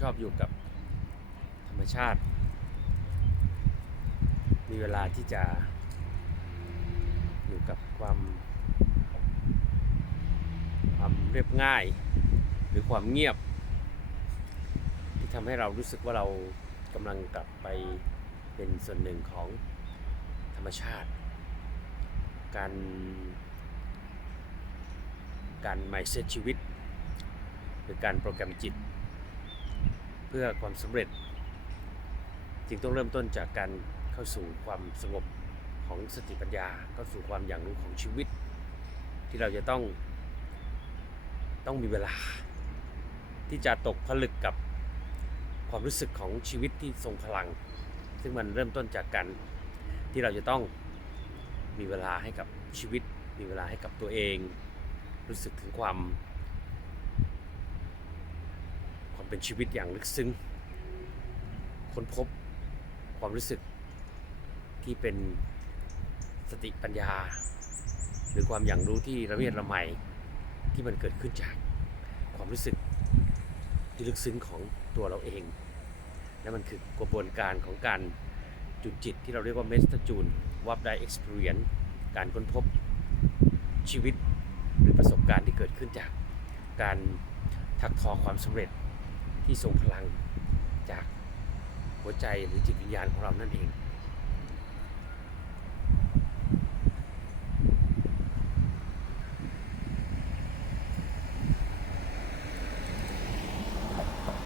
ชอบอยู่กับธรรมชาติ มีเวลาที่จะอยู่กับความความเรียบง่าย หรือความเงียบ ที่ทำให้เรารู้สึกว่าเรากำลังกลับไปเป็นส่วนหนึ่งของธรรมชาติ การการไมเซตชีวิต หรือการโปรแกรมจิต เพื่อความสำเร็จ จึงต้องเริ่มต้นจากการเข้าสู่ความสงบของสติปัญญาเข้าสู่ความอย่างรู้ของชีวิต ที่เราจะต้องต้องมีเวลา ที่จะตกผลึกกับความรู้สึกของชีวิตที่ทรงพลัง ซึ่งมันเริ่มต้นจากการที่เราจะต้องมีเวลาให้กับชีวิต มีเวลาให้กับตัวเอง รู้สึกถึงความความ เป็นชีวิตอย่างลึกซึ้งค้นพบความรู้สึกที่เป็นสติปัญญา หรือความอย่างรู้ที่ระเวียดระไมที่มันเกิดขึ้นจากความรู้สึกที่ลึกซึ้งของตัวเราเอง และมันคือกระบวนการของการจุดจิตที่เราเรียกว่าเมสตจูนวับไดเอ็กซ์เพรียนการค้นพบชีวิตหรือประสบการณ์ที่เกิดขึ้นจากการถักทอความสำเร็จ ที่ส่งพลังจากหัวใจหรือจิตวิญญาณของเรานั่นเอง